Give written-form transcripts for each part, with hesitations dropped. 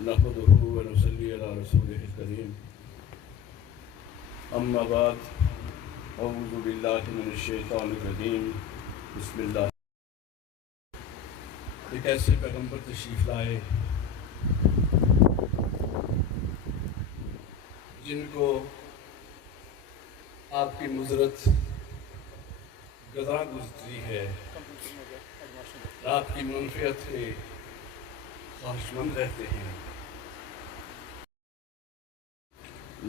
نحمده ونصلي على رسوله الكريم اما بعد اعوذ باللہ من الشیطان الرجیم بسم اللہ۔ ایک ایسے پیغمبر تشریف لائے جن کو آپ کی نظرت گزراں گزرتی ہے، آپ کی منفعت کے خواہش مند رہتے ہیں۔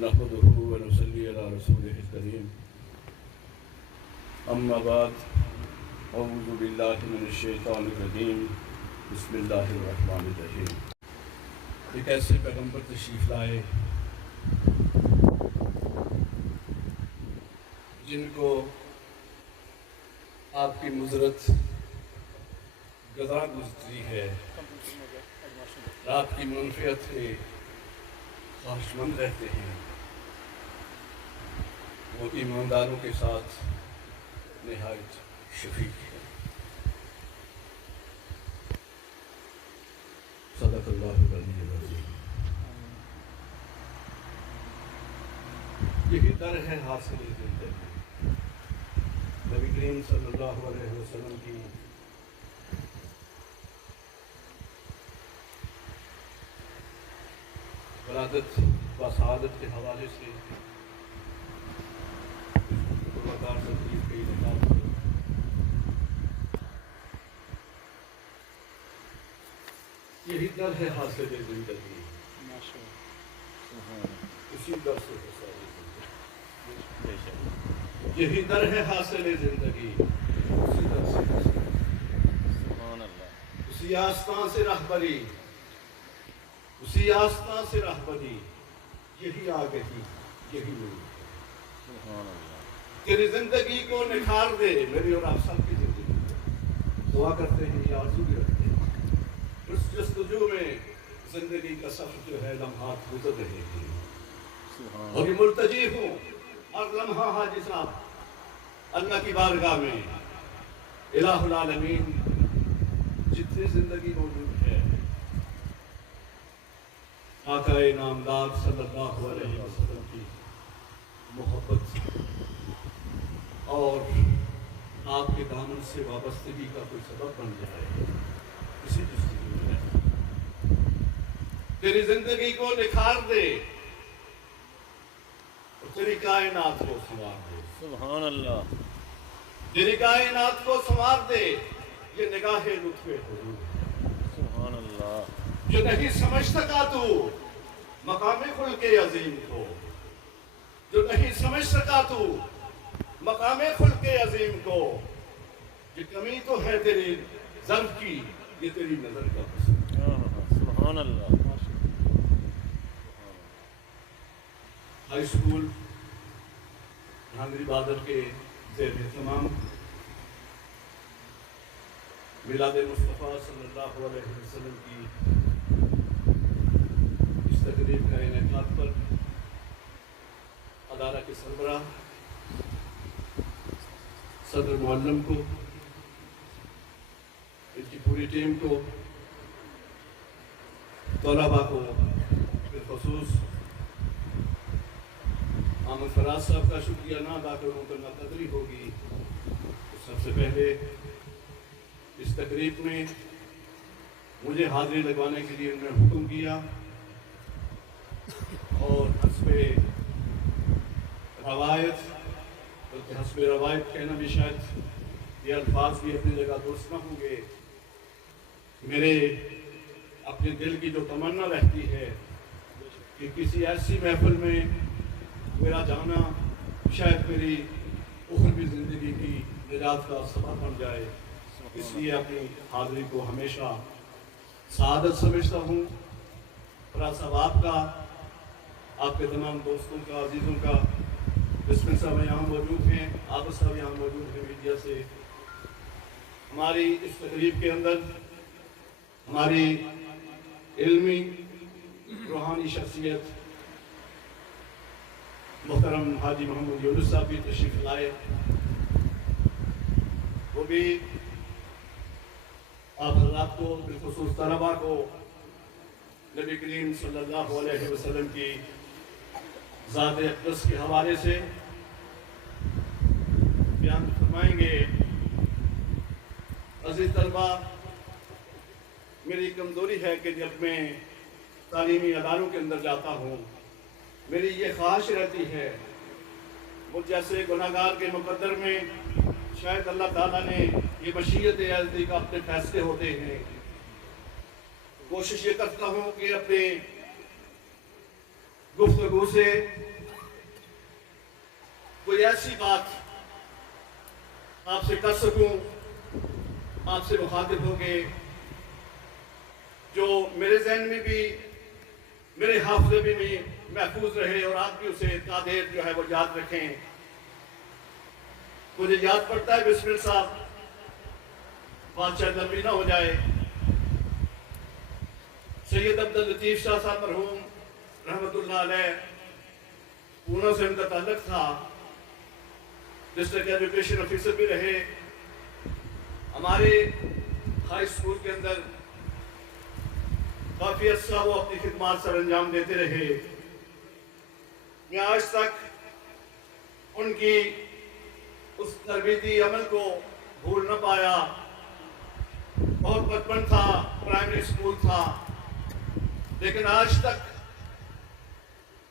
نحمده ونصلي على رسوله الكريم اما بعد اعوذ باللہ من الشیطان الرجیم بسم اللہ الرحمن الرحیم۔ ایک ایسے پیغمبر تشریف لائے جن کو آپ کی نظرت گزراں گزرتی ہے، آپ کی منفعت کے خواہش مند رہتے ہیں۔ وہ ایمانداروں کے ساتھ نہایت شفیق ہے۔ صدق اللہ العلی العظیم۔ یہی در ہے حاصل زندگی، نبی کریم صلی اللہ علیہ وسلم کی ولادت و سعادت کے حوالے سے مقام تقریب کے انعقاد کو یہی در ہے حاصل زندگی، اسی در سے یہی در ہے حاصل زندگی، اسی در سے اسی آستان سے رہبری، اسی آستان سے رہبری، یہی آگہی، یہی نور تیری زندگی کو نکھار دے، میری اور آپ سب کی زندگی کو دعا کرتے ہیں، یہ آرزو بھی رکھتے ہیں۔ اس جستجو میں زندگی کا سفر جو ہے لمحات گزر رہے ہیں، اور یہ ملتجی ہوں ہر لمحہ حاجی صاحب اللہ کی بارگاہ میں، الہ العالمین جتنی زندگی موجود ہے، آقا نامدار صلی اللہ علیہ وسلم کی محبت اور آپ کے دامن سے وابستگی کا کوئی سبب بن جائے، اسی جستجو میں تیری زندگی کو نکھار دے اور تیری کائنات کو سنوار دے۔ سبحان اللہ۔ تیری کائنات کو سنوار دے، یہ نگاہ لطف حضور ہے۔ سبحان اللہ۔ جو نہیں سمجھ سکا تو مقام خلق عظیم کو، جو نہیں سمجھ سکا تو مقام خلق عظیم کو، یہ کمی تو ہے تیری ظرف کی، یہ تیری نظر کا حسن۔ سبحان اللہ۔ ہائی اسکول جہانگیری بادل کے زیر اہتمام میلاد مصطفیٰ صلی اللہ علیہ وسلم کی اس تقریب کا انعقاد پر ادارہ کے سربراہ صدر معلم کو، ان کی پوری ٹیم کو، طلباء کو، بالخصوص احمد فراز صاحب کا شکریہ نہ ادا کروں تو ناقدری ہوگی۔ سب سے پہلے اس تقریب میں مجھے حاضری لگوانے کے لیے انہوں نے حکم کیا، اور حسب روایت، بلکہ حسب روایت کہنا بھی شاید یہ الفاظ بھی اپنی جگہ درست نہ ہوں گے، میرے اپنے دل کی جو تمنا رہتی ہے کہ کسی ایسی محفل میں میرا جانا شاید میری اخروی زندگی کی نجات کا سبب بن جائے، اس لیے اپنی حاضری کو ہمیشہ سعادت سمجھتا ہوں۔ فراز صاحب آپ کا، آپ کے تمام دوستوں کا، عزیزوں کا، بسمل صاحب یہاں موجود ہیں، عابد صاحب یہاں موجود ہیں میڈیا سے، ہماری اس تقریب کے اندر ہماری علمی روحانی شخصیت محترم حاجی محمد یونس صاحب بھی تشریف لائے، وہ بھی آپ حضرات کو، بالخصوص طلباء کو نبی کریم صلی اللہ علیہ وسلم کی ذات اقدس کے حوالے سے بیان فرمائیں گے۔ عزیز طلبہ، میری کمزوری ہے کہ جب میں تعلیمی اداروں کے اندر جاتا ہوں میری یہ خواہش رہتی ہے مجھ جیسے گناہگار کے مقدر میں شاید اللہ تعالیٰ نے یہ مشیت ازلی کا اپنے فیصلے ہوتے ہیں، کوشش یہ کرتا ہوں کہ اپنے گفتگو سے کوئی ایسی بات آپ سے کر سکوں، آپ سے مخاطب ہو کے جو میرے ذہن میں بھی میرے حافظے میں بھی محفوظ رہے اور آپ بھی اسے اتنا دیر جو ہے وہ یاد رکھیں۔ مجھے یاد پڑتا ہے بسم اللہ صاحب، بات شاید لمبی نہ ہو جائے، سید عبداللطیف شاہ صاحب مرحوم رحمت اللہ علیہ، پونہ سے ان کا تعلق تھا، ڈسٹرکٹ ایجوکیشن آفیسر بھی رہے، ہمارے ہائی اسکول کے اندر کافی عرصہ وہ اپنی خدمات سر انجام دیتے رہے۔ میں آج تک ان کی اس تربیتی عمل کو بھول نہ پایا۔ بہت بچپن تھا، پرائمری اسکول تھا، لیکن آج تک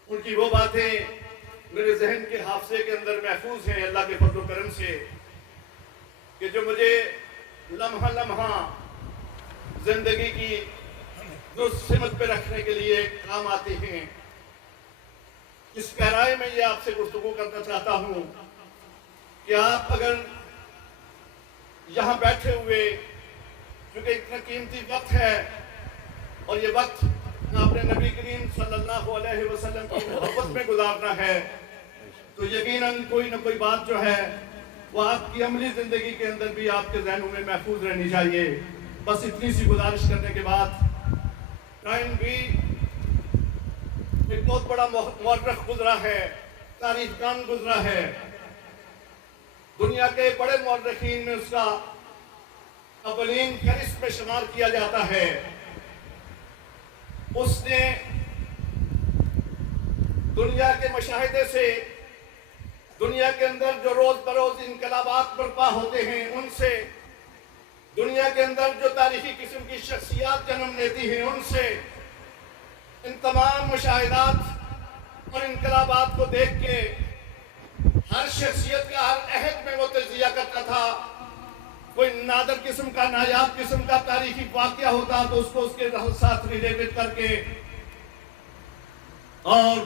ان کی وہ باتیں میرے ذہن کے حافظے کے اندر محفوظ ہیں اللہ کے فضل و کرم سے، کہ جو مجھے لمحہ لمحہ زندگی کی درست سمت پہ رکھنے کے لیے کام آتے ہیں۔ اس گہرائی میں یہ آپ سے گفتگو کرنا چاہتا ہوں کہ آپ اگر یہاں بیٹھے ہوئے، کیونکہ اتنا قیمتی وقت ہے اور یہ وقت آپ نے نبی کریم صلی اللہ علیہ وسلم کی محبت میں گزارنا ہے، تو یقیناً کوئی نہ کوئی بات جو ہے وہ آپ کی عملی زندگی کے اندر بھی آپ کے ذہنوں میں محفوظ رہنی چاہیے۔ بس اتنی سی گزارش کرنے کے بعد، ٹائم بھی ایک بہت بڑا مورخ گزرا ہے، تاریخ دان گزرا ہے، دنیا کے بڑے مورخین میں اس کا اولین فہرست میں شمار کیا جاتا ہے۔ اس نے دنیا کے مشاہدے سے، دنیا کے اندر جو روز بروز انقلابات برپا ہوتے ہیں ان سے، دنیا کے اندر جو تاریخی قسم کی شخصیات جنم لیتی ہیں ان سے، ان تمام مشاہدات اور انقلابات کو دیکھ کے ہر شخصیت کا ہر عہد میں وہ تجزیہ کرتا تھا۔ کوئی نادر قسم کا، نایاب قسم کا تاریخی واقعہ ہوتا تو اس کو اس کے ساتھ ریلیٹڈ کر کے اور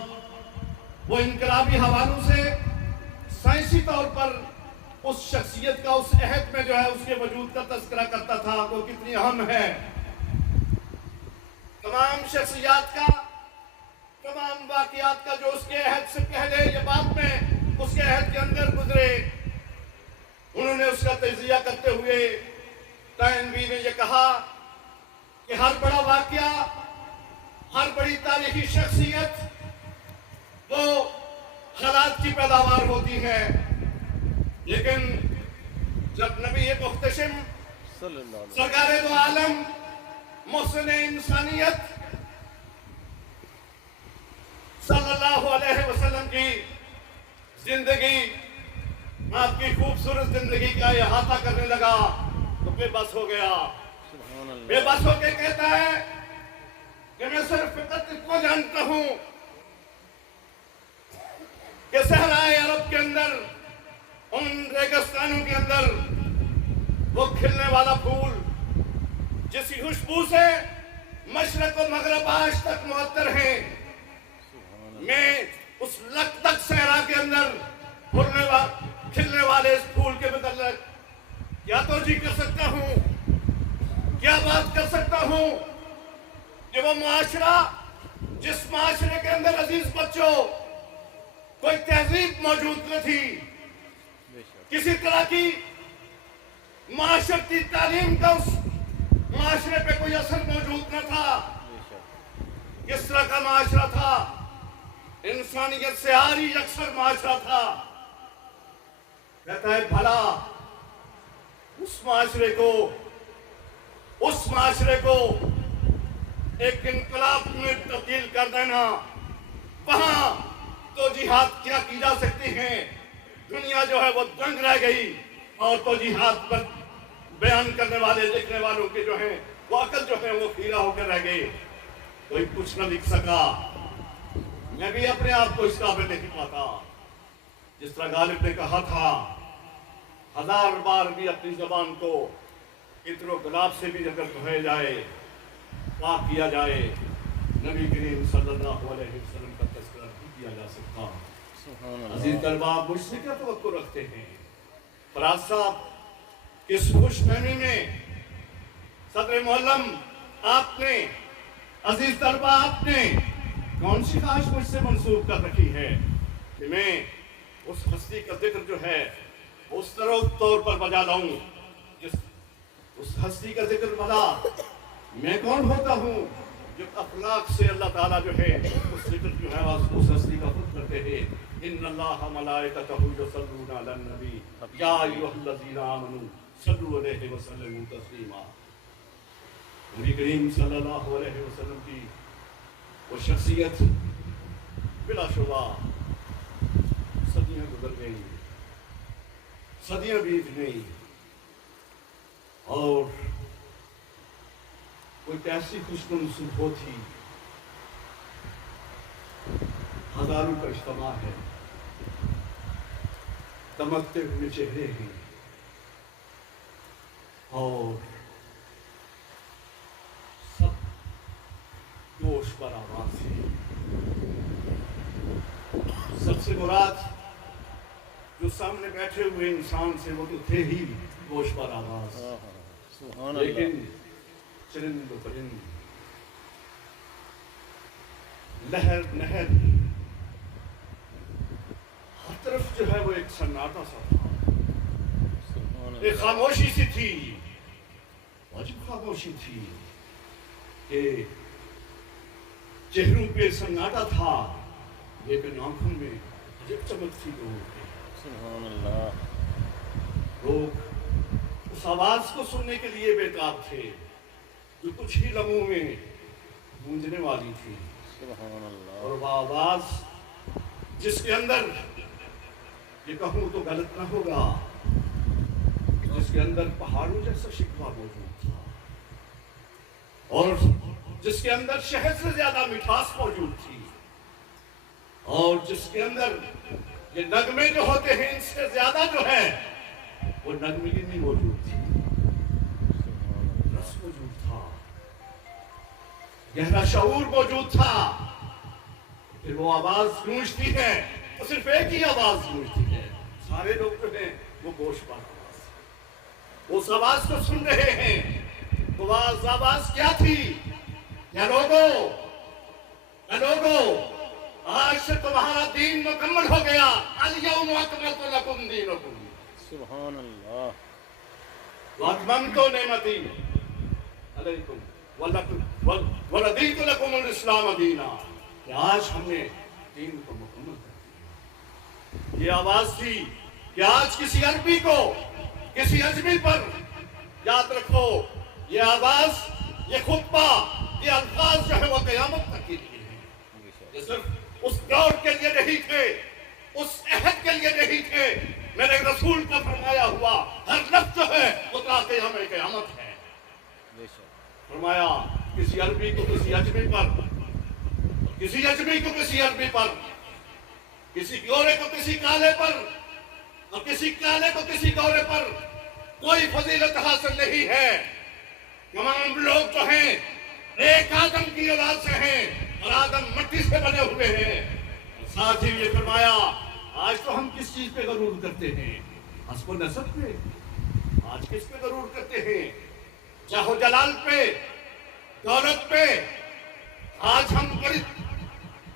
وہ انقلابی حوالوں سے سائنسی طور پر اس شخصیت کا، اس عہد میں جو ہے اس کے وجود کا تذکرہ کرتا تھا، وہ کتنی اہم ہے۔ تمام شخصیات کا، تمام واقعات کا جو اس کے عہد سے پہلے یا بعد میں اس کے عہد کے اندر گزرے، انہوں نے اس کا تجزیہ کرتے ہوئے تائنوی نے یہ کہا کہ ہر بڑا واقعہ، ہر بڑی تاریخی شخصیت وہ حالات کی پیداوار ہوتی ہے، لیکن جب نبی محتشم سرکار دو عالم محسن انسانیت صلی اللہ علیہ وسلم کی زندگی، آپ کی خوبصورت زندگی کا احاطہ کرنے لگا تو بے بس ہو گیا۔ بے بس ہو کے کہتا ہے کہ میں صرف فقط اتنا جانتا ہوں کہ صحرائے عرب کے اندر، ان ریگستانوں کے اندر وہ کھلنے والا پھول جس کی خوشبو سے مشرق و مغرب آج تک معطر ہیں، میں اس لقطک صحرا کے اندر کھلنے والے اس پھول کے متعلق کیا توجیہ کر سکتا ہوں، کیا بات کر سکتا ہوں کہ وہ معاشرہ جس معاشرے کے اندر عزیز بچوں کوئی تہذیب موجود نہ تھی، کسی طرح کی معاشرتی تعلیم کا اس معاشرے پہ کوئی اثر موجود نہ تھا، کس طرح کا معاشرہ تھا، انسانیت سے آری یکسر معاشرہ تھا۔ کہتا ہے بھلا اس معاشرے کو ایک انقلاب میں تبدیل کر دینا، وہاں تو جہاد کیا کی جا سکتی ہیں؟ دنیا جو ہے وہ دنگ رہ گئی، اور تو جہاد پر بیان کرنے والے لکھنے والوں کے جو ہیں وہ عقل جو ہے وہ خیرہ ہو کر رہ گئے، کوئی کچھ نہ لکھ سکا۔ میں بھی اپنے آپ کو اس قابل نہیں پاتا، جس طرح غالب نے کہا تھا 1000 بار بھی اپنی زبان کو عطر و گلاب سے بھی اگر دھوئے جائے، پاک کیا جائے، نبی کریم صلی اللہ علیہ وسلم کا تذکرہ نہیں کیا جا سکتا۔ عزیز طلبہ، مجھ سے کیا توقع رکھتے ہیں؟ فراز صاحب، کس خوش فہمی میں صدر معلم آپ نے، عزیز طلبہ آپ نے کون سی خواہش مجھ سے منسوخ کر رکھی ہے کہ میں اس ہستی کا ذکر جو ہے اس طرح طور پر بجا لاؤں؟ اس ہستی کا ذکر بلا میں کون ہوتا ہوں جو اخلاق سے اللہ تعالیٰ جو ہے اس ذکر جو ہے اس ہستی کا خود کرتے ہیں۔ ان اللہ ملائکتہ یصلون علی النبی یا ایھا الذین آمنوا صلوا علیہ وسلموا تسلیما۔ نبی کریم صلی اللہ علیہ وسلم کی وہ شخصیت بلا شبہ صدیاں گزر گئی، صدیاں بیت گئی، اور کوئی ایسی خوشگوار صبح تھی، ہزاروں کا اجتماع ہے، دمکتے ہوئے چہرے ہیں، اور سب جوش پر آواز ہے۔ سب سے مراد جو سامنے بیٹھے ہوئے انسان سے وہ تو تھے ہی گوش پر آواز، لیکن چرند و پرند، لہر نہر، ہر طرف جو ہے وہ ایک سناٹا سا تھا، ایک خاموشی سی تھی، واجب خاموشی تھی کہ چہروں پہ سناٹا تھا، لیکن آنکھوں میں عجب چمک تھی لوگوں کی۔ سبحان اللہ۔ لوگ اس آواز کو سننے کے لیے بیتاب تھے جو کچھ ہی لمحوں میں گونجنے والی تھی۔ سبحان اللہ۔ اور وہ آواز جس کے اندر، یہ کہوں تو غلط نہ ہوگا، جس کے اندر پہاڑوں جیسا شکوہ موجود تھا، اور جس کے اندر شہد سے زیادہ مٹھاس موجود تھی، اور جس کے اندر یہ نغمے جو ہوتے ہیں ان سے زیادہ جو ہے وہ نغمگینی موجود تھی، رس موجود تھا، گہرا شعور موجود تھا۔ پھر وہ آواز گونجتی ہے، وہ صرف ایک ہی آواز گونجتی ہے، سارے لوگ جو ہیں وہ گوش پر آواز، اس آواز کو سن رہے ہیں۔ وہ آواز کیا تھی؟ یا لوگو، یا لوگو، آج سے تمہارا دین مکمل ہو گیا، الیوم اکملت لکم دینکم، سبحان اللہ۔ واتممت نعمتی علیکم ورضیت لکم الاسلام دینا، کہ آج ہم نے دین کو مکمل کر دیا۔ یہ آواز تھی کہ آج کسی عربی کو، کسی عجمی پر، یاد رکھو یہ آواز، یہ خطبہ، یہ الفاظ جو ہے وہ قیامت تک کے لیے ہیں۔ یہ صرف اس دور کے لیے نہیں تھے، اس عہد کے لیے نہیں تھے، میرے رسول کا فرمایا ہوا ہر لفظ جو ہے وہ تا قیام قیامت ہے۔ فرمایا کسی عربی کو کسی عجمی پر، کسی عجمی کو کسی عربی پر، کسی گورے کو کسی کالے پر، اور کسی کالے کو کسی گورے پر کوئی فضیلت حاصل نہیں ہے۔ تمام لوگ جو ہیں ایک آدم کی اولاد سے ہیں، اور آدم مٹی سے بنے ہوئے ہیں۔ ساتھ ہی یہ فرمایا آج تو ہم کس چیز پہ غرور کرتے ہیں؟ حسب و نسب پہ؟ آج کس پہ غرور کرتے ہیں؟ جاہ و جلال پہ، دولت پہ؟ آج ہم بڑی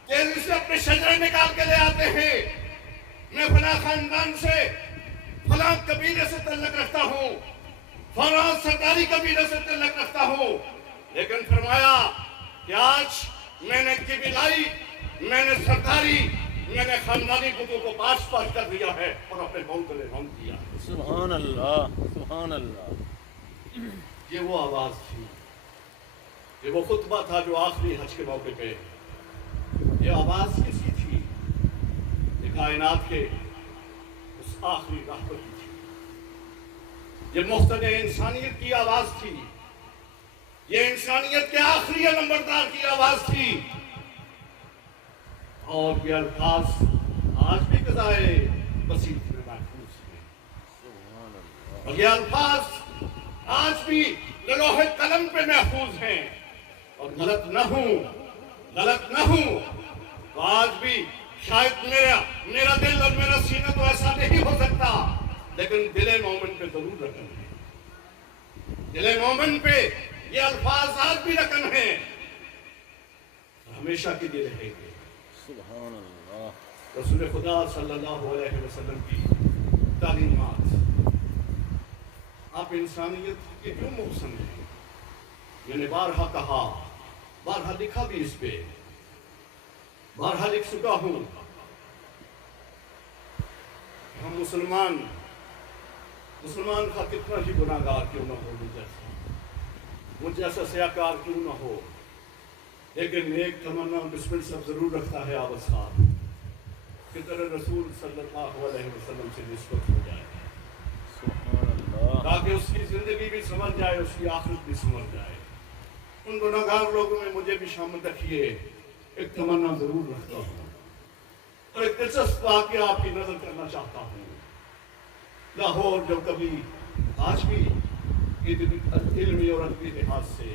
تیزی سے اپنے شجرے نکال کے لے آتے ہیں، میں فلاں خاندان سے، فلاں قبیلے سے تعلق رکھتا ہوں، فلاں سرکاری قبیلے سے تعلق رکھتا ہوں، لیکن فرمایا کہ آج میں نے قبیلائی، میں نے سرکاری، میں نے خاندانی بتوں کو پاش کر دیا ہے اور اپنے قوم کو رون دیا۔ سبحان اللہ، سبحان اللہ۔ یہ وہ آواز تھی کہ وہ خطبہ تھا جو آخری حج کے موقع پہ، یہ آواز کسی تھی؟ یہ کائنات کے اس آخری راہبر کی تھی، یہ مختد انسانیت کی آواز تھی، یہ انسانیت کے آخری نمبردار کی آواز تھی، اور یہ الفاظ آج بھی قضائے بسیط میں محفوظ ہیں، اور یہ الفاظ آج بھی لوح قلم پہ محفوظ ہیں، اور غلط نہ ہوں تو آج بھی شاید میرا دل اور میرا سینہ تو ایسا نہیں ہو سکتا، لیکن دل مومن پہ ضرور رقم ہے، دل مومن پہ یہ الفاظ آج بھی رقم ہیں، ہمیشہ کے لیے رہیں گے۔ سبحان اللہ۔ رسول خدا صلی اللہ علیہ وسلم کی تعلیمات، آپ انسانیت کے کیوں محسن ہیں؟ میں نے بارہا کہا، بارہا لکھا بھی اس پہ، بارہا لکھ چکا ہوں، ہم مسلمان کا کتنا ہی گناہگار کیوں نہ ہو، مجھ جیسا سیاکار کیوں نہ ہو، لیکن ایک تمنا بسمل سب ضرور رکھتا ہے آباد صاحب، کہ تیرے رسول صلی اللہ علیہ وسلم سے نسبت ہو جائے، سبحان اللہ۔ تاکہ اس کی زندگی بھی سمجھ جائے، اس کی آخرت بھی سمجھ جائے۔ ان گناہگار لوگوں میں مجھے بھی شامل رکھیے، ایک تمنا ضرور رکھتا ہوں، اور ایک دلچسپ واقعہ آپ کی نظر کرنا چاہتا ہوں۔ لاہور جو کبھی آج بھی علمی اور ادبی لحاظ سے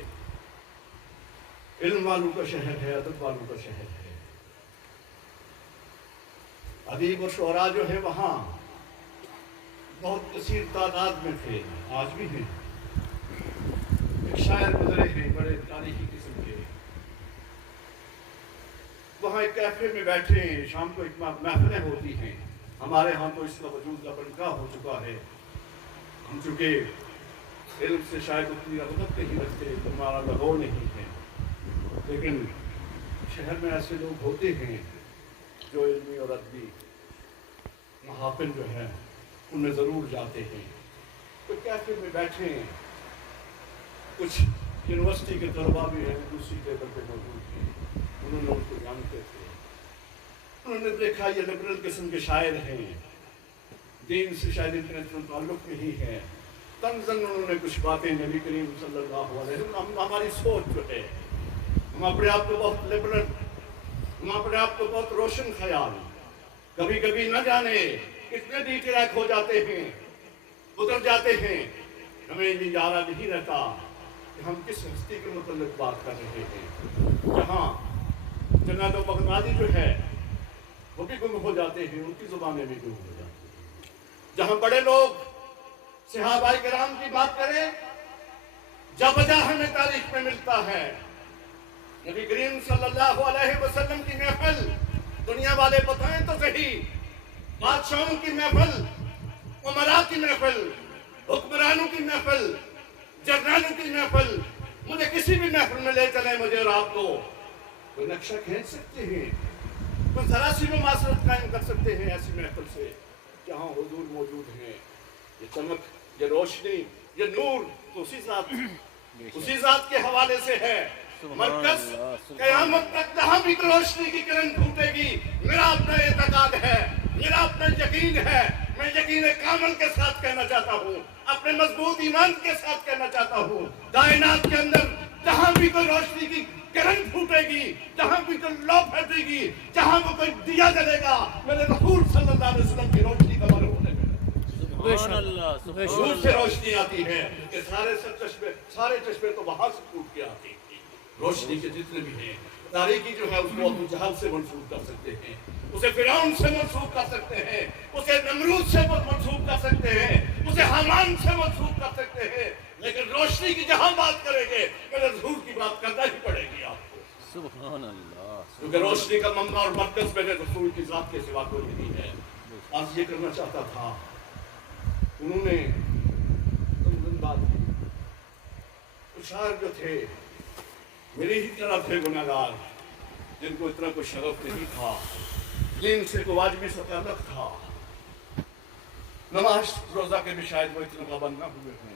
علم والوں کا شہر ہے، ادب والوں کا شہر ہے، ادیب اور شعراء جو ہیں وہاں بہت کثیر تعداد میں تھے، آج بھی ہیں۔ ایک شاعر گزرے ہیں بڑے تاریخی قسم کے، وہاں ایک کیفے میں بیٹھے ہیں، شام کو ایک محفلیں ہوتی ہیں، ہمارے ہاں تو اس کا وجود کا بنکا ہو چکا ہے، ہم چونکہ علم سے شاید اتنی رغبت نہیں رکھتے، ہمارا لگاؤ نہیں ہے، لیکن شہر میں ایسے لوگ ہوتے ہیں جو علمی اور ادبی محافل جو ہے انہیں ضرور جاتے ہیں۔ تو کیفے میں بیٹھے ہیں، کچھ یونیورسٹی کے طلباء بھی ہیں، دوسری ٹیبل پہ موجود ہیں، انہوں نے ان کو جانتے تھے، انہوں نے دیکھا یہ لبرل قسم کے شاعر ہیں، دین سے شاید ان کا اتنا تعلق نہیں ہے، طنزاً انہوں نے کچھ باتیں نبی کریم صلی اللہ علیہ وسلم، ہماری سوچ جو ہے، ہم اپنے آپ کو بہت لبرل، ہم اپنے آپ کو بہت روشن خیال، کبھی کبھی نہ جانے کتنے ڈی ٹریک ہو جاتے ہیں، اتر جاتے ہیں، ہمیں یہ یاد نہیں رہتا کہ ہم کس ہستی کے متعلق بات کر رہے ہیں۔ جہاں جنید و بغدادی جو ہے وہ بھی گم ہو جاتے ہیں، ان کی زبانیں بھی گم ہو جاتی ہیں۔ جہاں بڑے لوگ صحابہ کرام کی بات کریں، جا بجا ہمیں تاریخ میں ملتا ہے، نبی کریم صلی اللہ علیہ وسلم کی محفل دنیا والے بتائیں تو صحیح، بادشاہوں کی محفل، امراء کی محفل، حکمرانوں کی محفل، جنرالوں کی محفل، مجھے کسی بھی محفل میں لے چلیں مجھے اور آپ کو، کوئی نقشہ کھینچ سکتے ہیں، کوئی ذرا سی مماثلت قائم کر سکتے ہیں ایسی محفل سے جہاں حضور موجود ہیں۔ یہ چمک، یہ روشنی، یہ نور تو اسی ذات کے حوالے سے ہے۔ مرکز قیامت تک جہاں بھی روشنی کی کرن پھوٹے گی، میرا اپنا اعتقاد ہے، میرا اپنا یقین ہے، میں یقین کامل کے ساتھ کہنا چاہتا ہوں، اپنے مضبوط ایمان کے ساتھ کہنا چاہتا ہوں، کائنات کے اندر جہاں بھی کوئی روشنی کی کرن پھوٹے گی، جہاں بھی کوئی لو پھیٹے گی، جہاں بھی کوئی دیا جلے گا، میرے رسول صلی اللہ علیہ وسلم کی روشنی کا مر ہونے میں سبحان اللہ، سبحان حضور اللہ۔ سے روشنی آتی ہے کہ سارے چشمے تو وہاں سے ٹوٹ کے آتی ہیں۔ روشنی کے جتنے بھی ہیں، تاریکی جو ہے اس کو ابو جہل سے منسوب کر سکتے ہیں، اسے فرعون سے منسوب کر سکتے ہیں، اسے نمرود سے منسوب کر سکتے ہیں، اسے حامان سے منسوب کر سکتے ہیں، لیکن روشنی کی جہاں بات کریں گے میرے ظہور کی بات کرنا ہی پڑے گی آپ کو، سبحان اللہ۔ کیونکہ روشنی کا منبع اور مرکز میرے رسول کی ذات کے سوا کوئی نہیں ہے۔ آج یہ کرنا چاہتا تھا، انہوں نے بات کی، کچھ شاعر جو تھے میری ہی طرح تھے گناہگار، جن کو اتنا کوئی شغف نہیں تھا، دین سے کوئی واجبی سا تعلق تھا، نماز روزہ کے بھی شاید وہ اتنا پابند نہ ہوئے ہوں،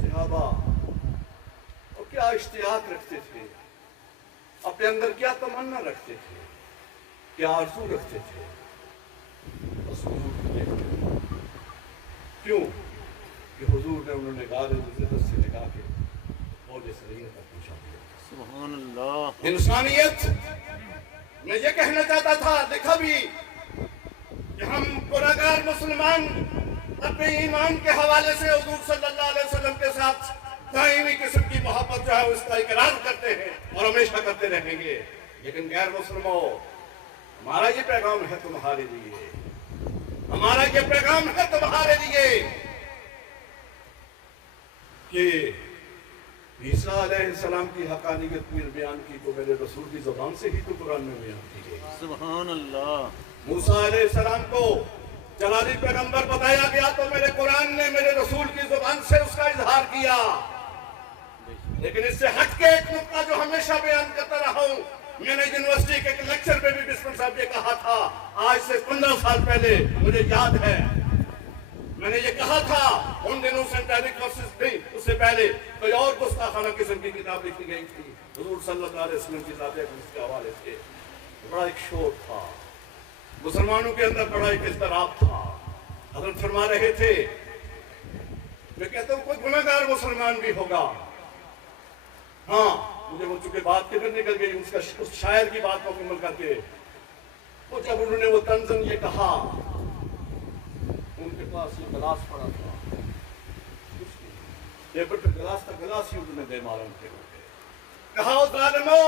صحابہ اور کیا اشتیاق رکھتے تھے, اپنے اندر کیا تمنا رکھتے تھے, کیا آرزو رکھتے تھے, بس حضور کو دیکھتے تھے. کیوں کہ حضور نے انہوں نے غار عزت سے نکال کے موج سریر تک پہنچا دیا. سبحان اللہ. انسانیت میں یہ کہنا چاہتا تھا, لکھا بھی کہ ہم گناہگار مسلمان اپنے ایمان کے حوالے سے حضور صلی اللہ علیہ وسلم کے ساتھ دائمی قسم کی محبت جو ہے اس کا اقرار کرتے ہیں اور ہمیشہ کرتے رہیں گے. لیکن غیر مسلموں, ہمارا یہ پیغام ہے تمہارے لیے, ہمارا یہ پیغام ہے تمہارے لیے کہ عیسیٰ علیہ السلام کی حقانیت بیان کی تو میرے رسول کی زبان سے ہی تو قرآن میں بیان کی گئی. سبحان اللہ. موسیٰ علیہ السلام کو جلالی پیغمبر بتایا گیا تو میرے قرآن نے میرے رسول کی زبان سے اس کا اظہار کیا. لیکن اس سے ہٹ کے ایک نقطہ جو ہمیشہ بیان کرتا رہا ہوں, میں نے یونیورسٹی کے ایک لیکچر میں بھی بسم صاحب یہ کہا تھا, آج سے 15 سال پہلے مجھے یاد ہے, میں نے یہ کہا تھا ان دنوں سینٹینک ورسز تھی, اس سے پہلے کوئی اور گستاخانہ قسم کی کتاب لکھی گئی تھی حضور صلی اللہ علیہ وسلم کی ذات اقدس کے حوالے سے. بڑا ایک شور تھا, مسلمانوں کے اندر بڑا ایک اضطراب تھا. حضرت فرما رہے تھے, میں کہتا ہوں کوئی گناہگار مسلمان بھی ہوگا. ہاں مجھے وہ چونکہ بات کدھر نکل گئی, اس شاعر کی بات مکمل کر کے, وہ جب انہوں نے وہ تنظم یہ کہا, ان کے پاس یہ گلاس پڑا تھا, ٹیبل پہ گلاس تھا, گلاس ہی انہوں نے دے مارا ان کے اوپر. کہا ظالموں,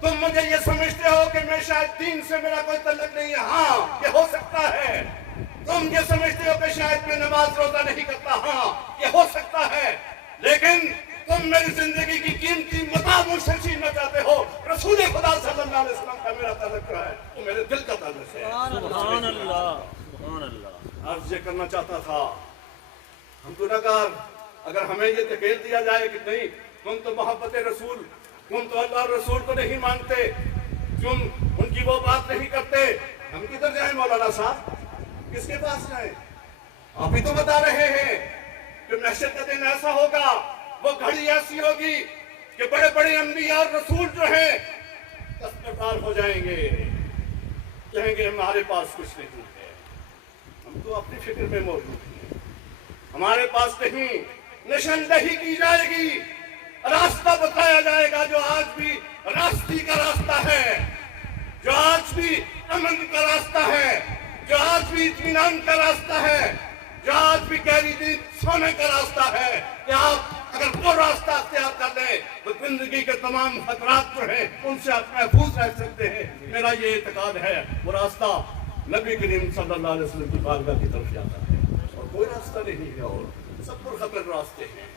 تم مجھے یہ سمجھتے ہو کہ میں شاید دین سے میرا کوئی تعلق نہیں ہے. ہاں یہ ہو سکتا ہے. تم یہ سمجھتے ہو کہ شاید میں نماز روزہ نہیں کرتا. ہاں یہ ہو سکتا ہے. لیکن تم میری زندگی کی قیمتی متاع مجھ سے چھیننا چاہتے ہو. رسول خدا صلی اللہ علیہ وسلم کا میرا تعلق جو ہے وہ میرے دل کا تعلق ہے. سبحان اللہ. سبحان اللہ. عرض یہ کرنا چاہتا تھا, ہم گناہگار, اگر ہمیں یہ تکیل دیا جائے کہ نہیں تم تو محبت رسول, تم تو اللہ رسول کو نہیں مانتے, تم ان کی وہ بات نہیں کرتے, ہم کدھر جائیں مولانا صاحب, کس کے پاس جائیں؟ آپ ہی تو بتا رہے ہیں کہ محشر کا دن ایسا ہوگا, وہ گھڑی ایسی ہوگی کہ بڑے بڑے انبیاء اور رسول جو ہیں دستبردار ہو جائیں گے, کہیں گے ہمارے پاس کچھ نہیں ہے, ہم تو اپنی فکر میں موجود ہیں, ہمارے پاس کہیں نشاندہی کی جائے گی, راستہ بتایا جائے گا جو آج بھی راستی کا راستہ ہے, جو آج بھی امن کا راستہ ہے, جو آج بھی اطمینان کا راستہ ہے, جو آج بھی گہری نیند سونے کا راستہ ہے, کہ آپ اگر وہ راستہ اختیار کر لیں تو زندگی کے تمام خطرات جو ہیں ان سے آپ محفوظ رہ سکتے ہیں. میرا یہ اعتقاد ہے وہ راستہ نبی کریم صلی اللہ علیہ وسلم کی بارگاہ کی طرف جاتا ہے, اور کوئی راستہ نہیں ہے, اور سب پر خطر راستے ہیں.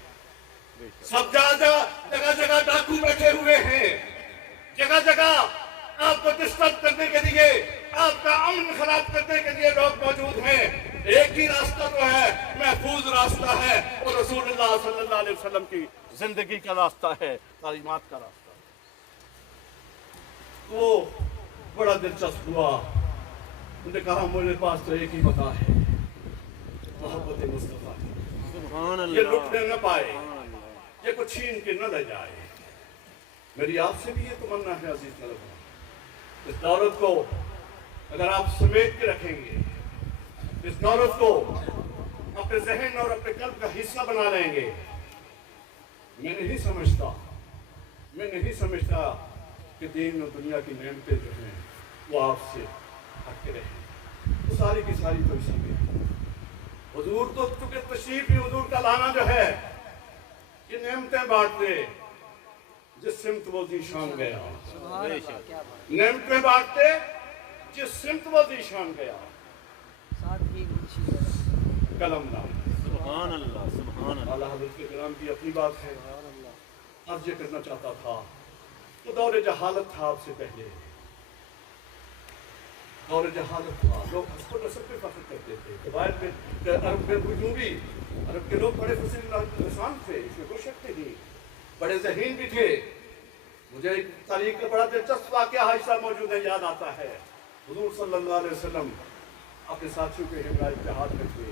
سب جگہ جگہ ڈاکو بیٹھے ہوئے ہیں, جگہ جگہ آپ کو ڈسٹرب کرنے کے لیے, آپ کا امن خراب کرنے کے لیے لوگ موجود ہیں. ایک ہی راستہ تو ہے, محفوظ راستہ ہے, وہ رسول اللہ صلی اللہ علیہ وسلم کی زندگی کا راستہ ہے, تعلیمات کا راستہ. وہ بڑا دلچسپ ہوا, انہوں نے کہا مجھے پاس تو ایک ہی بتا ہے, محبت مصطفیٰ کی. سبحان اللہ. یہ لٹنے نہ پائے, یہ کچھ چھین کے نہ لے جائے. میری آپ سے بھی یہ تمنا ہے عزیز طلباء, اس دولت کو اگر آپ سمیٹ کے رکھیں گے, اس دولت کو اپنے ذہن اور اپنے قلب کا حصہ بنا لیں گے, میں نہیں سمجھتا کہ دین اور دنیا کی نعمتیں جو ہیں وہ آپ سے ہٹ کے رہیں. وہ ساری کی ساری تو اسی میں. حضور تو چونکہ تشریف بھی حضور کا لانا جو ہے یہ نعمتیں بانٹتے, جس سمت وہ ذیشان گیا, نعمتیں بانٹتے جس سمت وہ ذیشان گیا, قلم نام. سبحان اللہ. سبحان اللہ. اعلیٰ حضرت کے کلام کی اپنی بات ہے. عرض یہ کرنا چاہتا تھا تو دور جہالت تھا آپ سے پہلے, دور جہالت تھا, لوگ حسب و نسب پہ فخر کرتے تھے. قبائل میں عرب میں بھی, عرب کے لوگ بڑے فصیل انسان تھے, اس میں کوئی شک نہیں, بڑے ذہین بھی تھے. مجھے ایک تاریخ کا بڑا دلچسپ واقعہ حادثہ موجود ہے, یاد آتا ہے. حضور صلی اللہ علیہ وسلم اپنے ساتھیوں کے ہمراہ اتحاد میں تھے,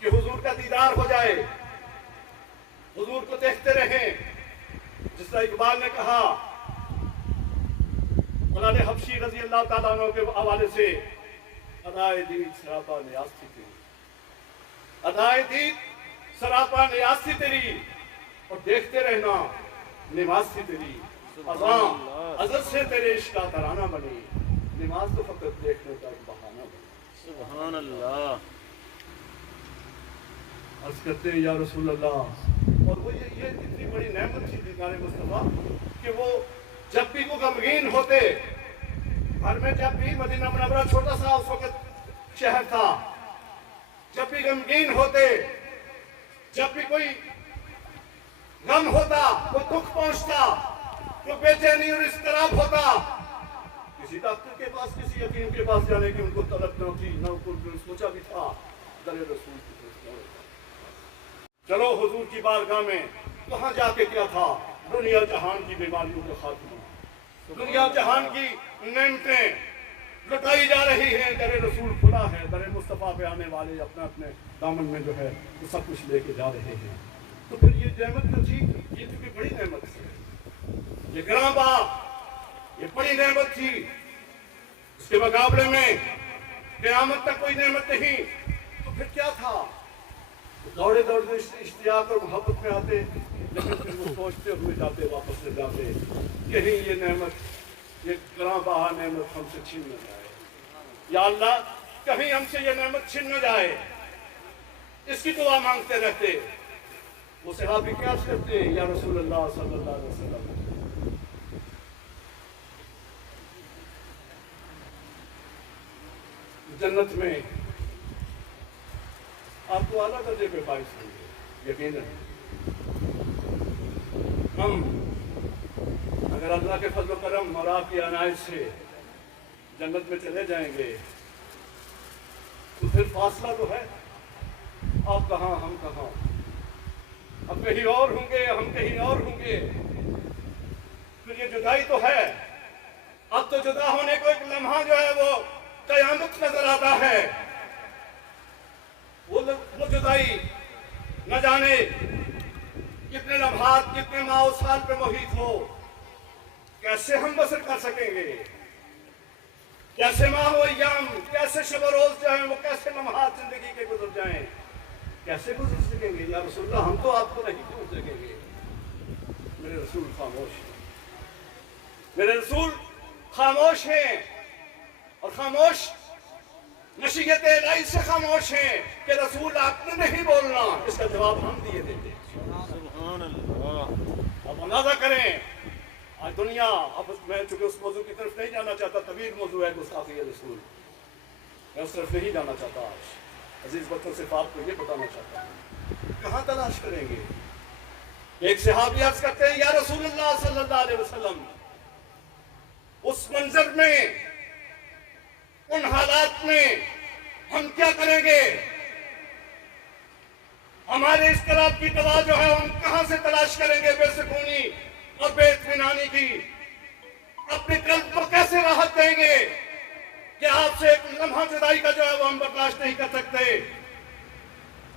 کہ حضور کا دیدار ہو جائے، حضور کو دیکھتے رہیں۔ جس طرح اقبال نے کہا بلال حبشی رضی اللہ تعالیٰ عنہ کے حوالے سے، ادائے دید سراپا نیاز تھی تیری، ادائے دید سراپا نیاز تھی تیری، اور دیکھتے رہنا نماز تھی تیری، اذان ازل سے تیرے عشق کا ترانہ بنی، نماز تو فقط دیکھنے کا ایک بہانہ بنی۔ سبحان اللہ۔ عرض کرتے ہیں یا رسول اللہ، اور وہ یہ اتنی بڑی نعمت تھی دیدار مصطفیٰ کہ وہ جب بھی وہ غمگین ہوتے، گھر میں جب بھی مدینہ منورہ چھوٹا سا اس وقت شہر تھا، جب بھی غمگین ہوتے، جب بھی کوئی غم ہوتا، کوئی دکھ پہنچتا، کوئی بے چینی اور اضطراب ہوتا، کسی ڈاکٹر کے پاس، کسی حکیم کے پاس جانے کی ان کو طلب نہ تھی، نہ ان کو سوچا بھی تھا، در رسول کی طرف جاؤ۔ چلو حضور کی بارگاہ میں، وہاں جا کے کیا تھا؟ دنیا جہان کی بیماریوں کا خاتمہ، دنیا جہان کی نعمتیں لٹائی جا رہی ہیں، در رسول کھلا ہے، در مصطفیٰ پہ آنے والے اپنے اپنے دامن میں جو ہے وہ سب کچھ لے کے جا رہے ہیں۔ تو پھر یہ نعمت جو تھی، یہ تو بڑی نعمت تھی، یہ گراں با، یہ بڑی نعمت تھی، اس کے مقابلے میں قیامت تک کوئی نعمت نہیں۔ تو پھر کیا تھا؟ دوڑے دوڑے اشتیاق اور محبت میں آتے، لیکن پھر وہ سوچتے ہوئے جاتے، واپس سے جاتے، کہیں یہ نعمت، یہ گراں بہا نعمت ہم سے چھین نہ جائے، یا اللہ کہیں ہم سے یہ نعمت چھین نہ جائے، اس کی دعا مانگتے رہتے۔ وہ صحابی کیا کرتے ہیں؟ یا رسول اللہ صلی اللہ علیہ وسلم، جنت میں آپ کو اعلیٰ درجے پہ باعث ہوں گے، یقیناً ہم اگر اللہ کے فضل و کرم اور آپ کی عنایت سے جنت میں چلے جائیں گے تو پھر فاصلہ تو ہے، آپ کہاں ہم کہاں، اب کہیں اور ہوں گے، ہم کہیں اور ہوں گے، پھر یہ جدائی تو ہے۔ اب تو جدا ہونے کو ایک لمحہ جو ہے وہ قیامت نظر آتا ہے، وہ جدائی نہ جانے کتنے لمحات، کتنے ماہ و سال پہ محیط ہو، کیسے ہم بسر کر سکیں گے؟ کیسے ماہ و ایام، کیسے شب و روز جو ہیں وہ کیسے لمحات زندگی کے گزر جائیں، کیسے گزر سکیں گے؟ یا رسول اللہ ہم تو آپ کو نہیں پہنچ سکیں گے۔ میرے رسول خاموش ہیں، میرے رسول خاموش ہیں، اور خاموش نشیت الہی سے خاموش ہیں کہ رسول آپ نے نہیں بولنا، اس کا جواب ہم دیے دیتے۔ سبحان اللہ۔ اب اندازہ کریں، آج دنیا، اب میں چونکہ اس موضوع کی طرف نہیں جانا چاہتا، طویل موضوع ہے گستاخی رسول، میں اس طرف نہیں جانا چاہتا، آج عزیز بچوں سے آپ کو یہ بتانا چاہتا ہوں، کہاں تلاش کریں گے؟ ایک صحابی عرض کرتے ہیں یا رسول اللہ صلی اللہ علیہ وسلم، اس منظر میں، ان حالات میں ہم کیا کریں گے؟ ہمارے اضطراب کی دوا جو ہے ہم کہاں سے تلاش کریں گے؟ بے سکونی اور بے اطمینانی کی اپنے قلب کو کیسے راحت دیں گے کہ آپ سے ایک لمحہ جدائی کا جو ہے وہ ہم برداشت نہیں کر سکتے؟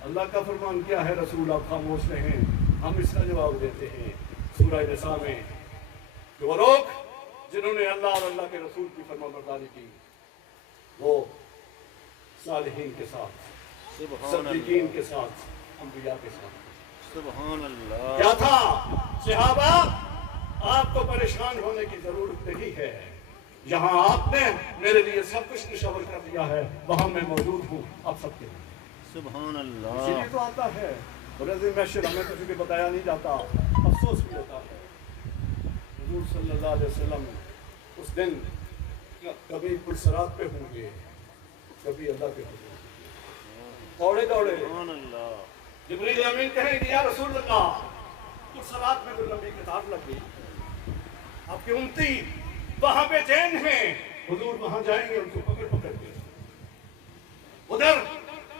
اللہ کا فرمان کیا ہے؟ رسول آپ خاموش رہیں، ہم اس کا جواب دیتے ہیں سورہ نساء میں کہ وہ لوگ جنہوں نے اللہ اور اللہ کے رسول کی فرمانبرداری کی، وہ صالحین کے ساتھ، صدیقین کے ساتھ، انبیاء کے ساتھ۔ سبحان اللہ۔ کیا تھا؟ صحابہ آپ کو پریشان ہونے کی ضرورت نہیں ہے، یہاں آپ نے میرے لیے سب کچھ نشور کر دیا ہے، وہاں میں موجود ہوں آپ سب کے لیے۔ سبحان اسی اللہ۔ لیے تو آتا ہے برزی محشر، ہمیں کسی کو بتایا نہیں جاتا، افسوس بھی ہوتا ہے۔ حضور صلی اللہ علیہ وسلم اس دن کبھی پرسرات پہ ہوں گے، کبھی اللہ کے حضور دوڑے دوڑے، سبحان اللہ۔ جبریل امین کہیں گے یا رسول اللہ پرسرات میں تو لمبی قطار لگ گئی، آپ کی امتی وہاں پہ چین ہیں، حضور وہاں جائیں گے ان کو پکڑ پکڑ کے، ادھر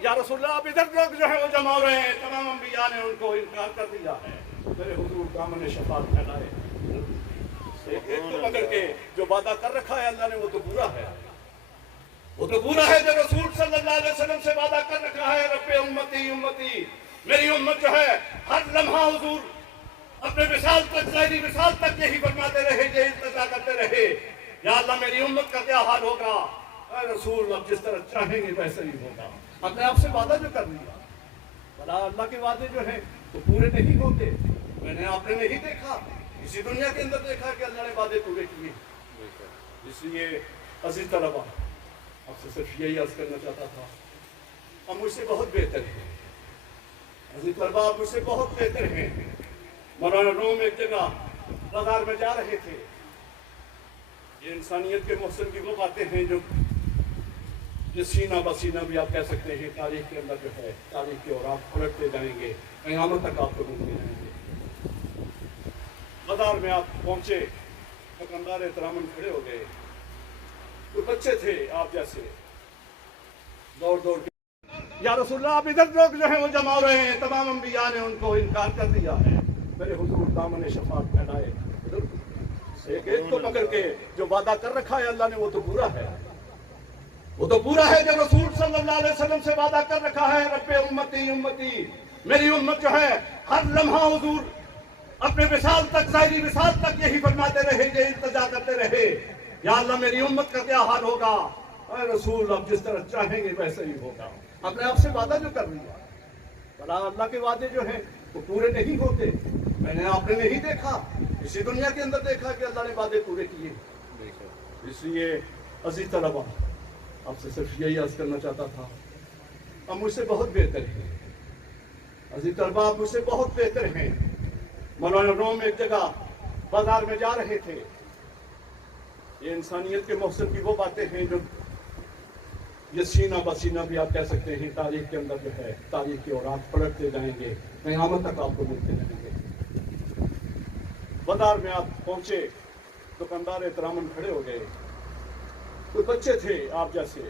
یا رسول اللہ آپ ادھر لوگ جو ہیں وہ جمع ہو رہے ہیں، تمام انبیاء نے ان کو انکار کر دیا ہے، میرے حضور دامن شفاعت پھیلائے، ایک کو پکڑ کے جو وعدہ کر رکھا ہے اللہ نے وہ تو پورا ہے، وہ تو پورا ہے جو رسول صلی اللہ علیہ وسلم سے وعدہ کر رکھا ہے، رب امتی امتی، میری امت جو ہے ہر لمحہ حضور اپنے وصال تک، ظاہری وصال تک یہی فرماتے رہے، یہ التجا کرتے رہے، یا اللہ میری امت کا کیا حال ہوگا؟ اے رسول اب جس طرح چاہیں گے ویسا ہی ہوگا۔ اپنے آپ سے وعدہ جو کر لیا، بلا اللہ کے وعدے جو ہیں وہ پورے نہیں ہوتے۔ میں نے آپ نے نہیں دیکھا، اسی دنیا کے اندر دیکھا کہ اللہ نے وعدے پورے کیے۔ اس لیے عزیز طلبہ، آپ سے صرف یہی عرض کرنا چاہتا تھا، آپ مجھ سے بہت بہتر ہیں عزیز طلبہ، آپ مجھ سے بہت بہتر ہیں۔ مولانا روم ایک جگہ بازار میں جا رہے تھے، یہ انسانیت کے محسن کی وہ باتیں ہیں جو سینہ بسینہ بھی آپ کہہ سکتے ہیں تاریخ کے اندر جو ہے، تاریخ کے اور آپ پلٹتے جائیں گے، قیامت تک آپ کو ملتے رہیں گے۔ بازار میں آپ پہنچے، دکاندار احتراماً کھڑے ہو گئے، کوئی بچے تھے آپ جیسے، دوڑ دوڑ کے یا رسول اللہ، آپ ادھر لوگ جو ہیں وہ جمع ہو رہے ہیں، تمام انبیاء نے ان کو انکار کر دیا ہے، میرے حضور دامن شفاعت پھیلائے، ایک ایک کو پکڑ کے جو وعدہ کر رکھا ہے اللہ نے وہ تو پورا ہے، وہ تو پورا ہے جو رسول صلی اللہ علیہ وسلم سے وعدہ کر رکھا ہے، رب امتی امتی، میری امت جو ہے ہر لمحہ حضور اپنے وصال تک، ظاہری وصال تک یہی فرماتے رہے، یہ التجا کرتے رہے، یا اللہ میری امت کا کیا حال ہوگا؟ اے رسول اب جس طرح چاہیں گے ویسا ہی ہوگا۔ اپنے آپ سے وعدہ جو کر لیا، بلا اللہ کے وعدے جو ہیں وہ پورے نہیں ہوتے۔ میں نے آپ نے نہیں دیکھا، اسی دنیا کے اندر دیکھا کہ اللہ نے وعدے پورے کیے۔ اس لیے عزیز طلبہ، آپ سے صرف یہی عرض کرنا چاہتا تھا، آپ مجھ سے بہت بہتر ہیں عزیز طلبہ، آپ مجھ سے بہت بہتر ہیں۔ مولانا روم ایک جگہ بازار میں جا رہے تھے، یہ انسانیت کے محسن کی وہ باتیں ہیں جو یہ سینہ بسینہ بھی آپ کہہ سکتے ہیں تاریخ کے اندر جو ہے، تاریخ کے اور آپ پلٹتے جائیں گے، قیامت تک آپ کو ملتے رہیں گے۔ بازار میں آپ پہنچے، دکاندار احتراماً کھڑے ہو گئے، کوئی بچے تھے آپ جیسے،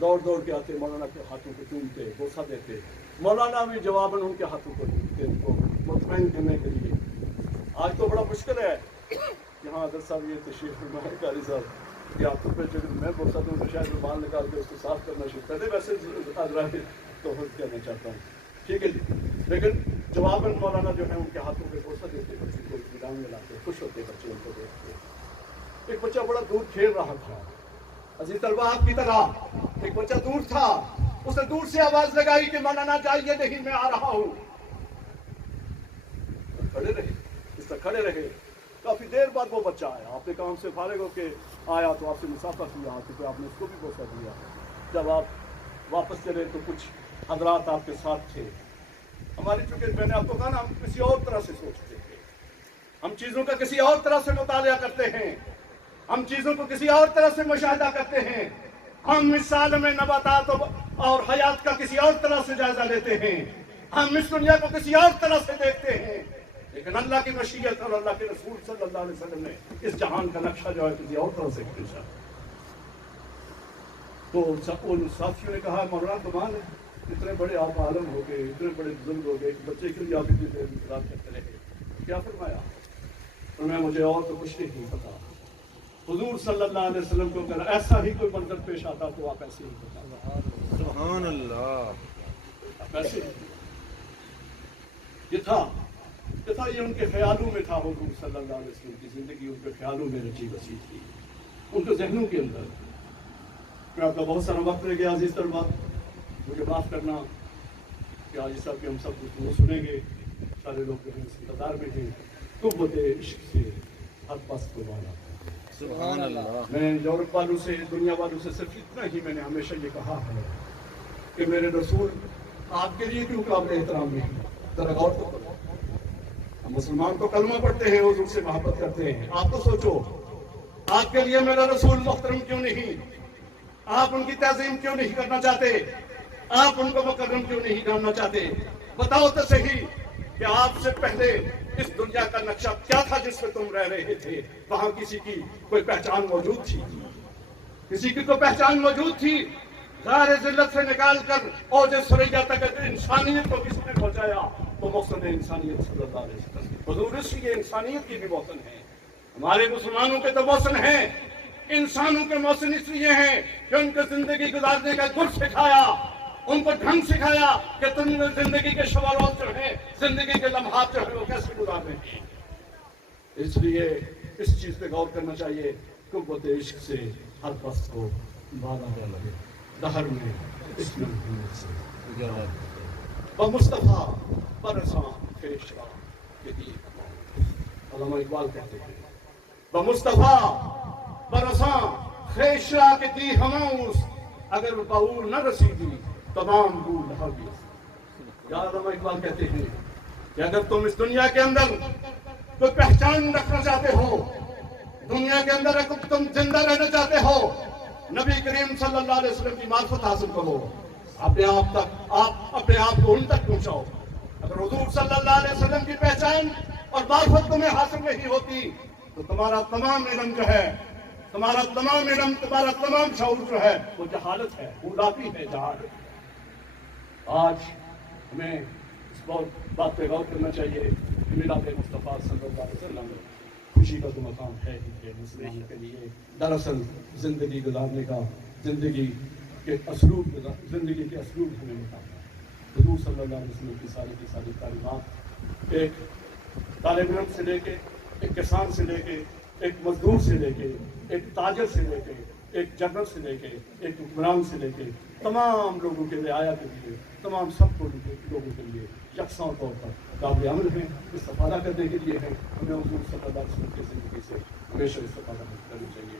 دوڑ دوڑ کے آتے، مولانا کے ہاتھوں کو چومتے، بوسہ دیتے، مولانا بھی جواباً ان کے ہاتھوں کو چومتے، ان کو مطمئن کرنے کے لیے۔ آج تو بڑا مشکل ہے، یہاں حضرت صاحب یہ تشریف فرمائے قاری صاحب کہ ہاتھوں پہ جو میں بوسہ دوں تو شاید رومال نکال کے اس کو صاف کرنا شروع کر دے، ویسے حضرات توحید کہنا چاہتا ہوں، ٹھیک ہے جی، لیکن جواباً مولانا جو ہے ان کے ہاتھوں پہ بوسہ دیتے، بچے کو اطمینان میں لاتے، خوش ہوتے بچے ان کو دیکھ کے۔ ایک بچہ بڑا دور کھیل رہا تھا، عزیز طلبہ آپ کی طرح ایک بچہ دور تھا، اس نے دور سے آواز لگائی کہ مولانا جائیے نہیں، میں آ رہا ہوں۔ کھڑے رہے، اس طرح کھڑے رہے، کافی دیر بعد وہ بچہ آیا، آپ نے کام سے فارغ ہو کے آیا تو آپ سے مسافہ کیا، تو آپ نے اس کو بھی بوسہ دیا۔ جب آپ واپس چلے تو کچھ حضرات آپ کے ساتھ تھے، ہماری چونکہ میں نے آپ کو کہا نا، ہم کسی اور طرح سے سوچتے ہیں، ہم چیزوں کا کسی اور طرح سے مطالعہ کرتے ہیں، ہم چیزوں کو کسی اور طرح سے مشاہدہ کرتے ہیں، ہم اس عالم میں نباتات اور حیات کا کسی اور طرح سے جائزہ لیتے ہیں، ہم اس دنیا کو کسی اور طرح سے دیکھتے ہیں، لیکن اللہ کی مشیت اور اللہ کے رسول صلی اللہ علیہ وسلم نے اس جہان کا نقشہ جو ہے کسی اور طرح سے کھینچا۔ تو ان ساتھیوں نے کہا مولانا کمال ہے، اتنے بڑے آپ عالم ہو گئے، اتنے بڑے بزرگ ہو گئے، بچے کے لیے آپ اتنی دیر انتظار کرتے رہے، کیا فرمایا؟ فرمایا مجھے اور تو کچھ نہیں پتا، حضور صلی اللہ علیہ وسلم کو اگر ایسا ہی کوئی منظر پیش آتا تو آپ ایسے ہی بتا۔ سبحان اللہ، ایسے یہ تھا یہ ان کے خیالوں میں تھا، حضور صلی اللہ علیہ وسلم کی زندگی ان کے خیالوں میں رچی بسی تھی، ان کے ذہنوں کے اندر۔ میں آپ کا بہت سارا وقت رہ گیا عزیز طلبہ، مجھے معاف کرنا کہ آج صاحب کے ہم سب کچھ سنیں گے، سارے لوگ جو ہیں اس انتظار میں ہیں، قوت عشق سے ہر پاس کو والا۔ سبحان اللہ۔ میں یورپ والوں سے، دنیا والوں سے صرف اتنا ہی میں نے ہمیشہ یہ کہا ہے کہ میرے رسول آپ کے لیے کیوں قابل احترام نہیں؟ ذرا غور تو کرو، ہم مسلمان تو کلمہ پڑھتے ہیں، حضور سے محبت کرتے ہیں، آپ تو سوچو آپ کے لیے میرا رسول محترم کیوں نہیں؟ آپ ان کی تعظیم کیوں نہیں کرنا چاہتے؟ آپ ان کو مکرم کیوں نہیں جاننا چاہتے؟ بتاؤ تو صحیح کہ آپ سے پہلے اس دنیا کا نقشہ کیا تھا جس میں تم رہ رہے تھے؟ وہاں کسی کی کوئی پہچان موجود تھی؟ کسی کی کوئی پہچان موجود تھی؟ غار ذلت سے نکال کر اوج ثریا تک انسانیت کو کس نے پہنچایا؟ تو محسن انسانیت صلی اللہ علیہ وسلم، حضور اس کی انسانیت کی بھی محسن ہے، ہمارے مسلمانوں کے تو محسن ہیں، انسانوں کے محسن اس لیے ہیں کہ ان کو زندگی گزارنے کا گر سکھایا، ان کو ڈھنگ سکھایا کہ تم نے زندگی کے شوالات جو ہیں، زندگی کے لمحات جو ہیں وہ کیسے گزارنے ہیں۔ اس لیے اس چیز پہ غور کرنا چاہیے، قوت عشق سے ہر پس کو بالا جا لگے دہر میں اس میں محمد سے بمصطفیٰ برساں خیشہ کے دیے۔ علامہ اقبال کہتے ہیں بمصطفیٰ برساں خیشہ کے دی ہماؤس، اگر بہور نہ رسیدی تمام بول حبیث۔ یا علامہ اقبال کہتے ہیں کہ اگر تم اس دنیا کے اندر کوئی پہچان رکھنا چاہتے ہو، دنیا کے اندر اگر تم زندہ رہنا چاہتے ہو، نبی کریم صلی اللہ علیہ وسلم کی معرفت حاصل کرو، اپنے آپ کو ان تک پہنچاؤ۔ اگر حضور صلی اللہ علیہ وسلم کی پہچان اور معرفت تمہیں حاصل نہیں ہوتی تو تمہارا تمام علم جو ہے، تمہارا تمام علم، تمہارا تمام شعور جو ہے وہ جہالت ہے، غلامی ہے، جہالت۔ آج ہمیں اس بات پہ غور کرنا چاہیے کہ میلاد مصطفیٰ صلی اللہ علیہ وسلم خوشی کا تو مقام ہے ہی کہ مسلمانوں کے لیے دراصل زندگی گزارنے کا، زندگی کے اسلوب ہمیں بتاتا ہے۔ حضور صلی اللہ علیہ وسلم کی ساری تعلیمات ایک طالب علم سے لے کے، ایک کسان سے لے کے، ایک مزدور سے لے کے، ایک تاجر سے لے کے، ایک جنرل سے لے کے، ایک حکمران سے لے کے، تمام لوگوں کے رعایا کے لیے، تمام سب لوگوں کے لیے یکساں طور پر قابل عمل ہیں، استفادہ کرنے کے لیے ہیں۔ ہمیں حضور صلی اللہ علیہ وسلم کی زندگی سے ہمیشہ استفادہ کرنا چاہیے۔